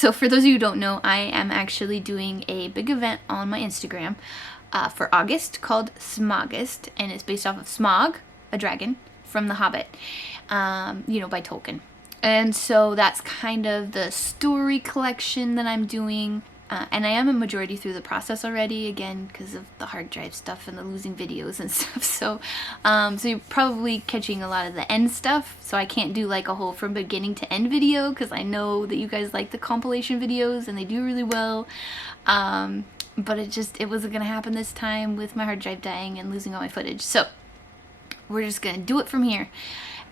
So for those of you who don't know, I am actually doing a big event on my Instagram for August called Smogist, and it's based off of Smog, a dragon from The Hobbit, by Tolkien. And so that's kind of the story collection that I'm doing. And I am a majority through the process already, again, because of the hard drive stuff and the losing videos and stuff. So you're probably catching a lot of the end stuff. So I can't do like a whole from beginning to end video, because I know that you guys like the compilation videos and they do really well. But it wasn't going to happen this time with my hard drive dying and losing all my footage. So we're just going to do it from here.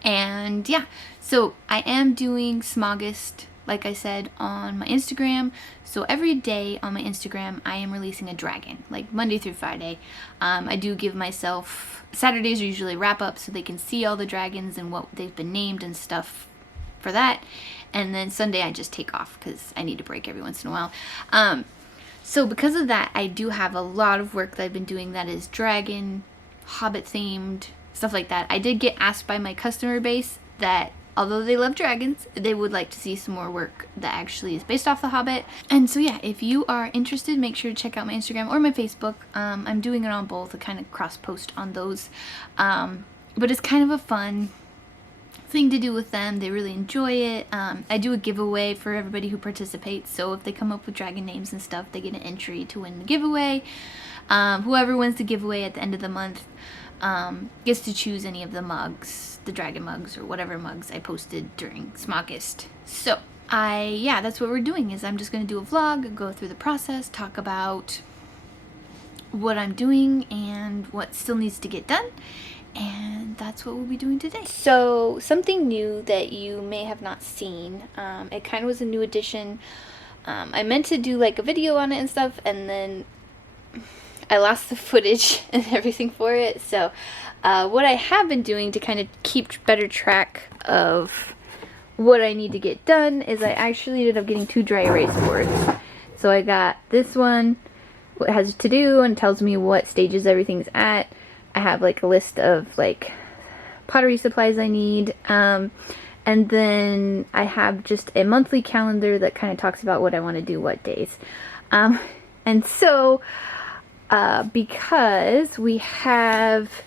And yeah, so I am doing Smogist, like I said, on my Instagram. So every day on my Instagram, I am releasing a dragon, like Monday through Friday. I do give myself, Saturdays are usually wrap up so they can see all the dragons and what they've been named and stuff for that. And then Sunday I just take off because I need a break every once in a while. So because of that, I do have a lot of work that I've been doing that is dragon, Hobbit themed, stuff like that. I did get asked by my customer base that although they love dragons, they would like to see some more work that actually is based off The Hobbit. And so yeah, if you are interested, make sure to check out my Instagram or my Facebook. I'm doing it on both. I kind of cross-post on those. But it's kind of a fun thing to do with them. They really enjoy it. I do a giveaway for everybody who participates. So if they come up with dragon names and stuff, they get an entry to win the giveaway. Whoever wins the giveaway at the end of the month gets to choose any of the mugs, the dragon mugs or whatever mugs I posted during Smogist. So that's what we're doing, is I'm just going to do a vlog, go through the process, talk about what I'm doing and what still needs to get done. And that's what we'll be doing today. So something new that you may have not seen, it kind of was a new addition. I meant to do like a video on it and stuff, and then I lost the footage and everything for it. So what I have been doing to kind of keep better track of what I need to get done is I actually ended up getting 2 dry erase boards. So I got this one, what it has to do and tells me what stages everything's at. I have like a list of like pottery supplies I need. And then I have just a monthly calendar that kind of talks about what I want to do what days. And so because we have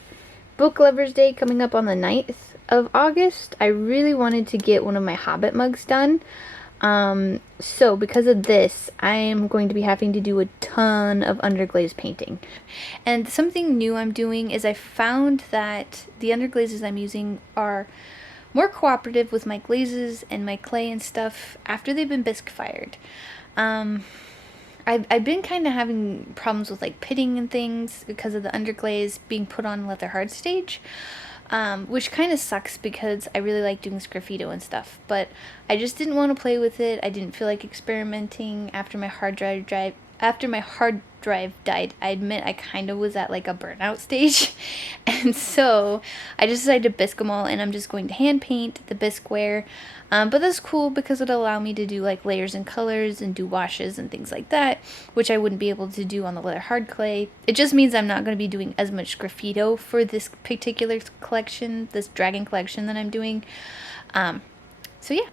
Book Lovers Day coming up on the 9th of August, I really wanted to get one of my Hobbit mugs done. So because of this, I am going to be having to do a ton of underglaze painting. And something new I'm doing is I found that the underglazes I'm using are more cooperative with my glazes and my clay and stuff after they've been bisque fired. I've been kind of having problems with like pitting and things because of the underglaze being put on leather hard stage, which kind of sucks because I really like doing sgraffito and stuff, but I just didn't want to play with it. I didn't feel like experimenting after my hard drive died. I admit I kind of was at like a burnout stage, and so I just decided to bisque them all, and I'm just going to hand paint the bisqueware. But that's cool because it'll allow me to do like layers and colors and do washes and things like that, which I wouldn't be able to do on the leather hard clay. It just means I'm not going to be doing as much sgraffito for this particular collection, this dragon collection that I'm doing. So yeah,